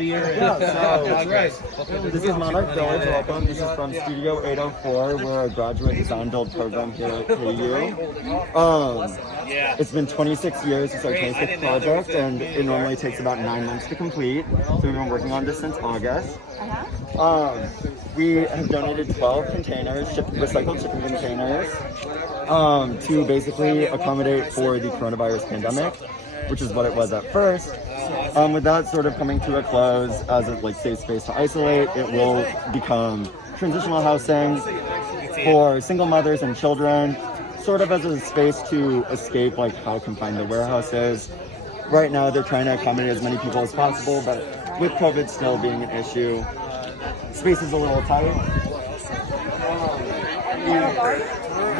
Yeah, so this is Monarch Village. Welcome. This is from Studio 804. We're a graduate design build program here at KU. It's been 26 years. It's our 26th project, and it normally takes about 9 months to complete. So we've been working on this since August. We have donated 12 containers, recycled shipping containers, to basically accommodate for the coronavirus pandemic, which is what it was at first. With that sort of coming to a close as a safe space to isolate, it will become transitional housing for single mothers and children, sort of as a space to escape how confined the warehouse is. Right now they're trying to accommodate as many people as possible, but with COVID still being an issue, space is a little tight.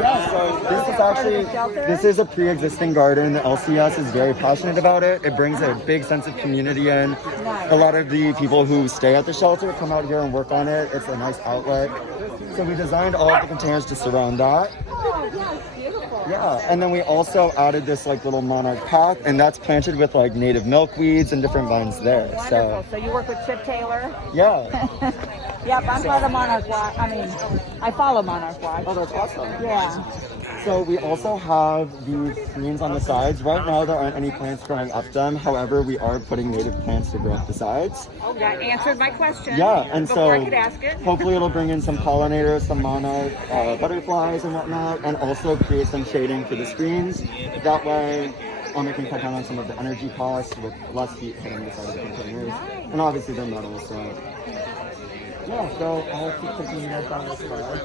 Yeah, so this is a pre-existing garden. The LCS is very passionate about it. It brings a big sense of community in. A lot of the people who stay at the shelter come out here and work on it. It's a nice outlet. So we designed all of the containers to surround that. Oh, yeah, it's beautiful. Yeah, and then we also added this little monarch path, and that's planted with native milkweeds and different vines there. Wonderful. So you work with Chip Taylor? Yeah. Yep, I'm part of Monarch Watch. I follow Monarch Watch. Oh, that's awesome. Yeah. So we also have these screens on the sides. Right now there aren't any plants growing up them. However, we are putting native plants to grow up the sides. Oh, that answered my question. Yeah, and before so I could ask it. Hopefully it'll bring in some pollinators, some monarch butterflies and whatnot, and also create some shading for the screens. That way it can cut down on some of the energy costs with less heat hitting the side of the containers. And obviously they're metal, so... Yeah, so I'll keep taking you guys down this slide.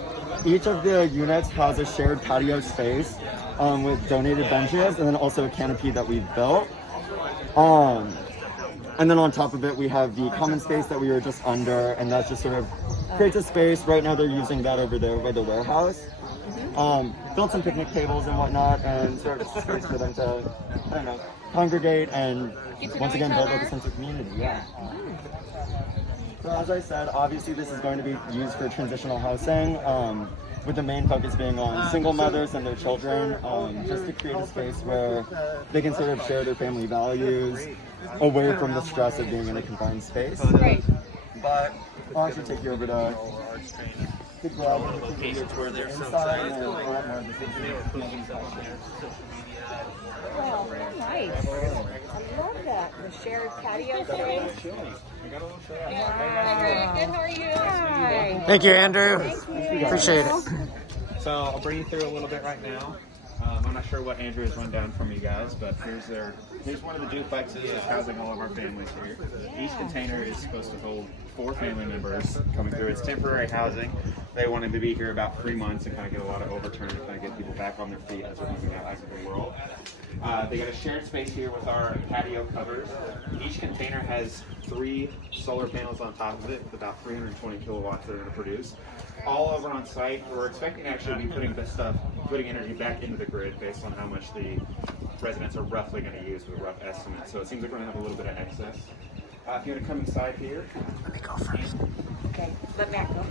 Each of the units has a shared patio space with donated benches, and then also a canopy that we've built. And then on top of it, we have the common space that we were just under, and that just sort of creates a space. Right now they're using that over there by the warehouse. Built some picnic tables and whatnot, and sort of space for them to, congregate and once again build a sense of community. Yeah. So as I said, obviously this is going to be used for transitional housing, with the main focus being on single mothers and their children, just to create a space where they can sort of share their family values away from the stress of being in a confined space. Great. But I'll actually take you over to the club tour there inside and a lot more of the things Well, nice. I love that. The shared patio space. Hi, good. How are you? Hi. Thank you, Andrew. Thank you. Appreciate it. So I'll bring you through a little bit right now. I'm not sure what Andrew has run down from you guys, but here's one of the duplexes that's housing all of our families here. Each container is supposed to hold 4 family members coming through. It's temporary housing. They wanted to be here about 3 months and kind of get a lot of overturn and kind of get people back on their feet as we're moving out into the world. They got a shared space here with our patio covers. Each container has 3 solar panels on top of it with about 320 kilowatts that are going to produce. All over on site, we're expecting to actually be putting energy back into the grid based on how much the residents are roughly going to use with a rough estimate. So it seems like we're going to have a little bit of excess. If you want to come inside here. Let me go first. Okay, let Matt go.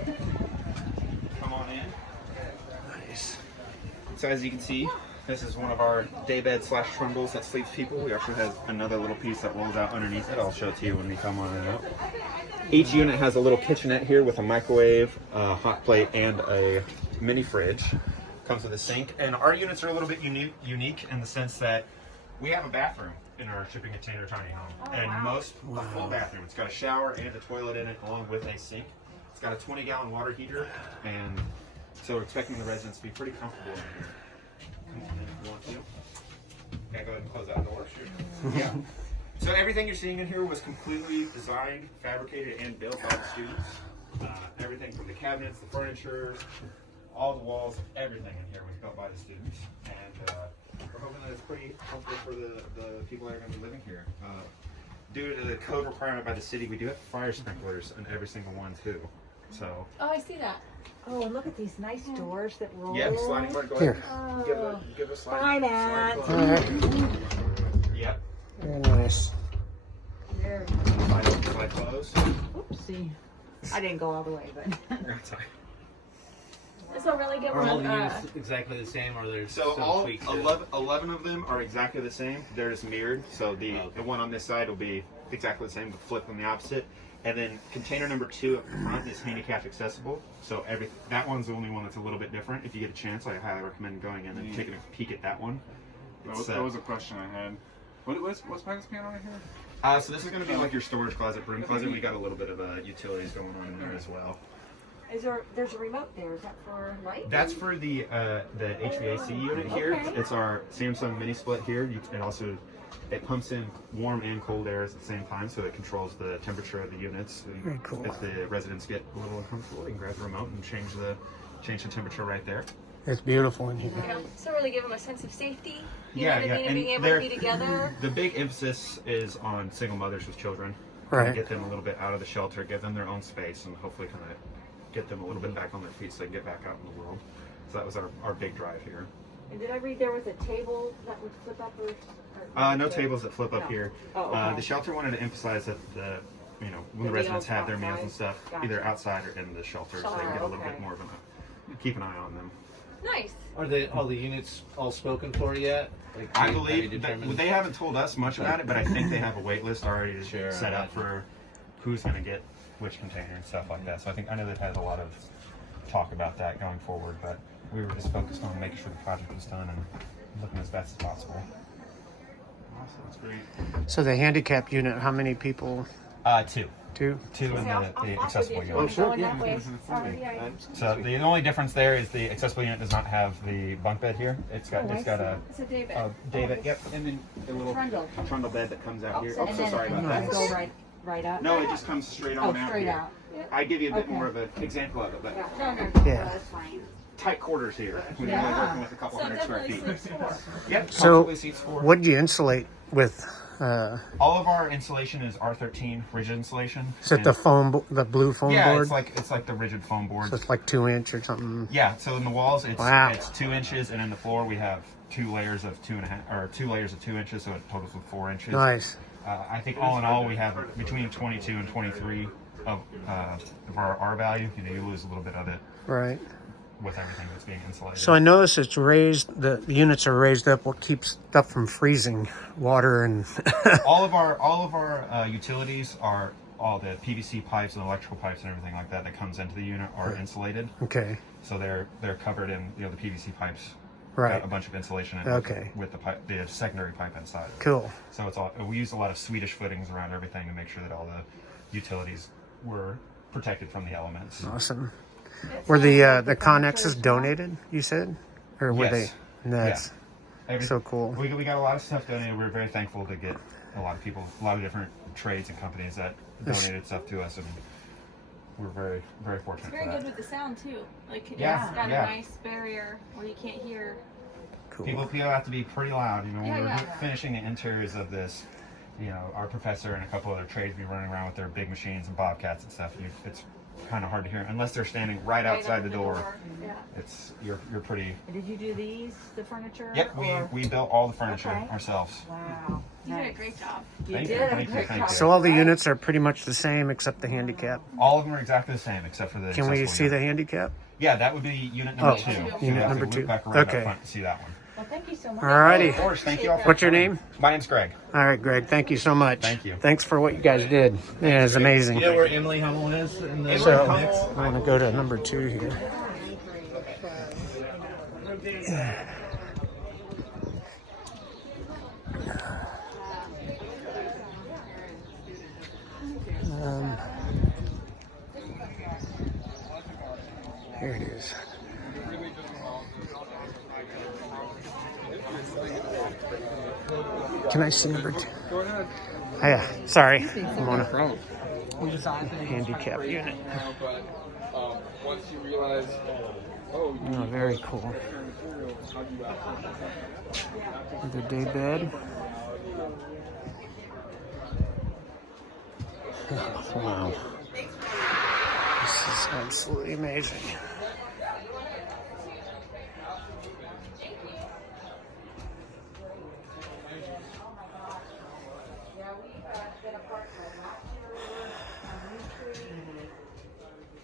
Come on in. Nice. So as you can see, this is one of our daybed / trundles that sleeps people. We actually have another little piece that rolls out underneath it. I'll show it to you when we come on and out. Each unit has a little kitchenette here with a microwave, hot plate, and a mini fridge. Comes with a sink. And our units are a little bit unique in the sense that we have a bathroom in our shipping container tiny home. A full bathroom. It's got a shower and a toilet in it along with a sink. It's got a 20-gallon water heater, and so we're expecting the residents to be pretty comfortable in here. If you want to. Okay, go ahead and close that door. Yeah. So everything you're seeing in here was completely designed, fabricated, and built by the students. Everything from the cabinets, the furniture, all the walls, everything in here was built by the students. And we're hoping that it's pretty comfortable for the people that are going to be living here. Due to the code requirement by the city, we do have fire sprinklers in every single one too. So. Oh, I see that. Oh, and look at these nice doors that roll. Yeah, sliding door. Go Here. ahead. Give a slide. Hi, Matt. All right. Yep. Very nice. Very Slide close. Oopsie. I didn't go all the way, but. That's all right. This will really get Are all one. the units exactly the same, or there's So some all tweaks? 11 of them are exactly the same. They're just mirrored. So the one on this side will be exactly the same, but flipped on the opposite. And then container number 2 up front is handicap accessible. So that one's the only one that's a little bit different. If you get a chance, I highly recommend going in and taking a peek at that one. That was a question I had. What's Pakistan on here? So this is going to be like your storage closet, broom closet. We got a little bit of utilities going on in there as well. There's a remote there. Is that for light? That's for the HVAC unit here. Okay. It's our Samsung mini split here. It pumps in warm and cold air at the same time, so it controls the temperature of the units. Very cool. If the residents get a little uncomfortable, you can grab the remote and change the temperature right there. It's beautiful in here. So really give them a sense of safety. You Yeah, know what I mean? And being able to be together. The big emphasis is on single mothers with children. Right. Get them a little bit out of the shelter, give them their own space, and hopefully kind of get them a little bit back on their feet so they can get back out in the world. So that was our big drive here. And did I read there was a table that would flip up or No tables that flip up here. Oh, okay. The shelter wanted to emphasize that when the residents have their meals and stuff, either outside or in the shelter, so they can get a little bit more of keep an eye on them. Nice. Are all the units all spoken for yet? Like, I have you believe determined- they haven't told us much about it, but I think they have a wait list already Sure, set up for who's going to get which container and stuff like that. So I know they've had a lot of talk about that going forward, but we were just focused on making sure the project was done and looking as best as possible. Awesome, that's great. So the handicap unit, how many people? 2 Two? in the accessible unit. Going that way. So the only difference there is the accessible unit does not have the bunk bed here. It's got a It's a day bed. David, yep, and then a little Trundle. trundle bed that comes out here. And Oh, so then sorry about it that. go right up. No, it just comes straight on out straight here. out. I give you a bit Okay. more of an example of it, but No, Yeah. that's fine. tight quarters here. We're Yeah. only working with a couple So hundred square definitely feet. sleeps 4. Yep. So, comfortably seats 4. What do you insulate with? All of our insulation is R13 rigid insulation. Is it And- the foam, the blue foam Yeah, board? it's like the rigid foam board. So it's like 2 inch or something. Yeah, so in the walls Wow. it's 2 inches, and in the floor we have 2 layers of 2.5 or 2 layers of 2 inches, so it totals with 4 inches. Nice. I think all in all we have between 22 and 23 of our R value. You lose a little bit of it Right. with everything that's being insulated. So I notice it's raised. The units are raised up. What keeps stuff from freezing? Water and. all of our utilities are all the PVC pipes and electrical pipes and everything like that comes into the unit are insulated. Okay. So they're covered in the PVC pipes. Right. Got a bunch of insulation in Okay. with the secondary pipe inside. Cool. So it's all we use a lot of Swedish footings around everything to make sure that all the utilities were protected from the elements. Awesome. Were the Connexes donated? You said, or were Yes. they? That's Every- so cool. We got a lot of stuff donated. We're very thankful to get a lot of people, a lot of different trades and companies that donated stuff to us, and we're very, very fortunate Very for good that. with the sound too. Like Yeah, it's got yeah. a nice barrier where you can't hear. Cool. People have to be pretty loud. When Yeah, we're yeah. finishing the interiors of this, our professor and a couple other trades be running around with their big machines and bobcats and stuff. It's kind of hard to hear unless they're standing right outside the door. Yeah. It's you're pretty. Did you do the furniture? Yep, or- we built all the furniture Okay. ourselves. Wow. You did a Nice. great job. You Thank did you, a thank you, great thank job. you. So all the units are pretty much the same except the handicap. All of them are exactly the same except for the. Can we accessible see the unit. handicap? Yeah, that would be unit number Oh, 2. So unit you have number to 2. loop back around Okay. up front to see that one. Well, thank you so much. Alrighty. Of course, thank you all. For What's your coming. name? My name's Greg. All right, Greg. Thank you so much. Thank you. Thanks for what you guys did. Yeah, it's amazing. You know where Emily Hummel is? In the So mix? I'm gonna go to number 2 here. Here it is. Can I see number 2? Go ahead. Oh, yeah, sorry. I'm on a handicap unit. But once you realize, oh, Oh, very cool. The day bed. Wow. This is absolutely amazing.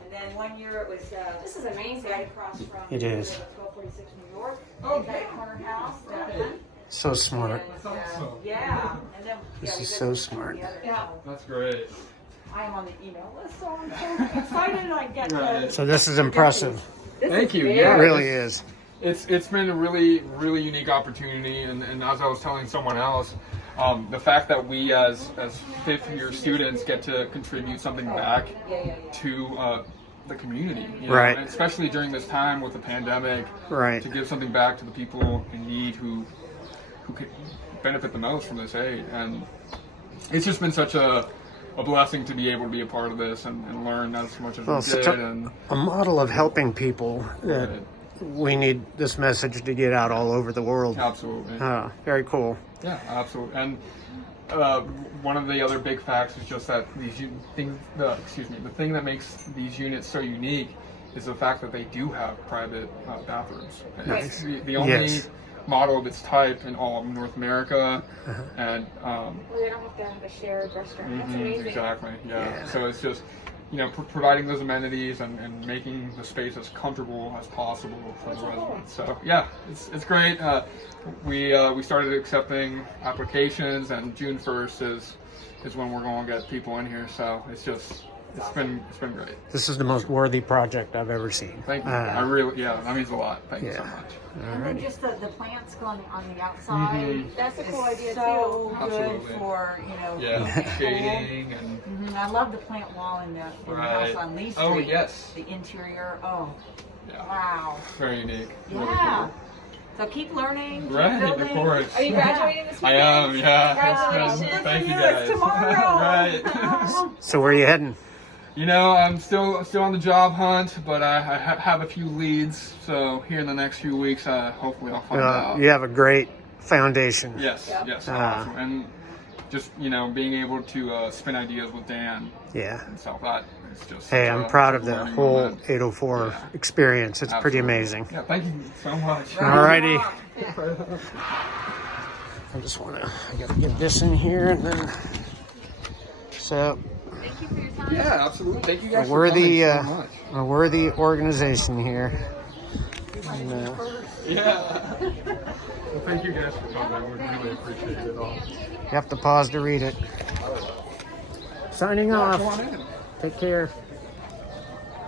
And then one year it was. This is amazing. Right across from. It is. 1246 New York. Oh, that corner house. So smart. Yeah. And then, This is so smart. yeah, That's great. I am on the email list, so I'm so excited I get to. So this is impressive. Thank you. It Yeah, really is. It's been a really unique opportunity, and as I was telling someone else, the fact that we as fifth year students get to contribute something back to the community, you know, Right. and especially during this time with the pandemic, Right. to give something back to the people in need who could benefit the most from this aid. And it's just been such a blessing to be able to be a part of this and learn as much as Well, we such did. a, And a model of helping people that we need this message to get out all over the world. absolutely. Very cool. Yeah, absolutely. And one of the other big facts is just that the thing that makes these units so unique is the fact that they do have private bathrooms. It's the only Yes. model of its type in all of North America, and Well, they don't have to have a shared restroom. That's amazing. exactly, yeah. So it's just, you know, providing those amenities and making the space as comfortable as possible for the residents. So yeah, it's great. We started accepting applications, and June 1st is when we're going to get people in here. So it's been great. This is the most worthy project I've ever seen. Thank you. That means a lot. Thank you so Yeah. much. And then just the plants going on the outside. That's a cool idea So too. good Absolutely. for, you know. Yeah, shading and Mhm, I love the plant wall in the house on Lee Street. Oh yes, The interior. Oh, yeah, wow. very unique. Really Yeah. So keep learning. Keep Right, building. of course. Are you graduating this I weekend? am, yeah. Congratulations. Thank you Yes, guys. tomorrow. Right. So where are you heading? You know, I'm still on the job hunt, but I have a few leads. So here in the next few weeks, hopefully I'll find out. You have a great foundation. Yes, awesome. And just, you know, being able to spin ideas with Dan Yeah. and stuff, that is just. Hey, such I'm a- proud such of a the learning whole moment. 804 Yeah. experience. It's pretty Absolutely. amazing. Yeah, thank you so much. Alrighty. I just want to, I got to get this in here and then. So, Thank you for your time. Yeah, absolutely. Thank you a guys for worthy, coming so much. a worthy organization here. And, Yeah. Well, thank you guys for coming. We really appreciate it all. you have to pause to read it. Signing Come off. on in. Take care.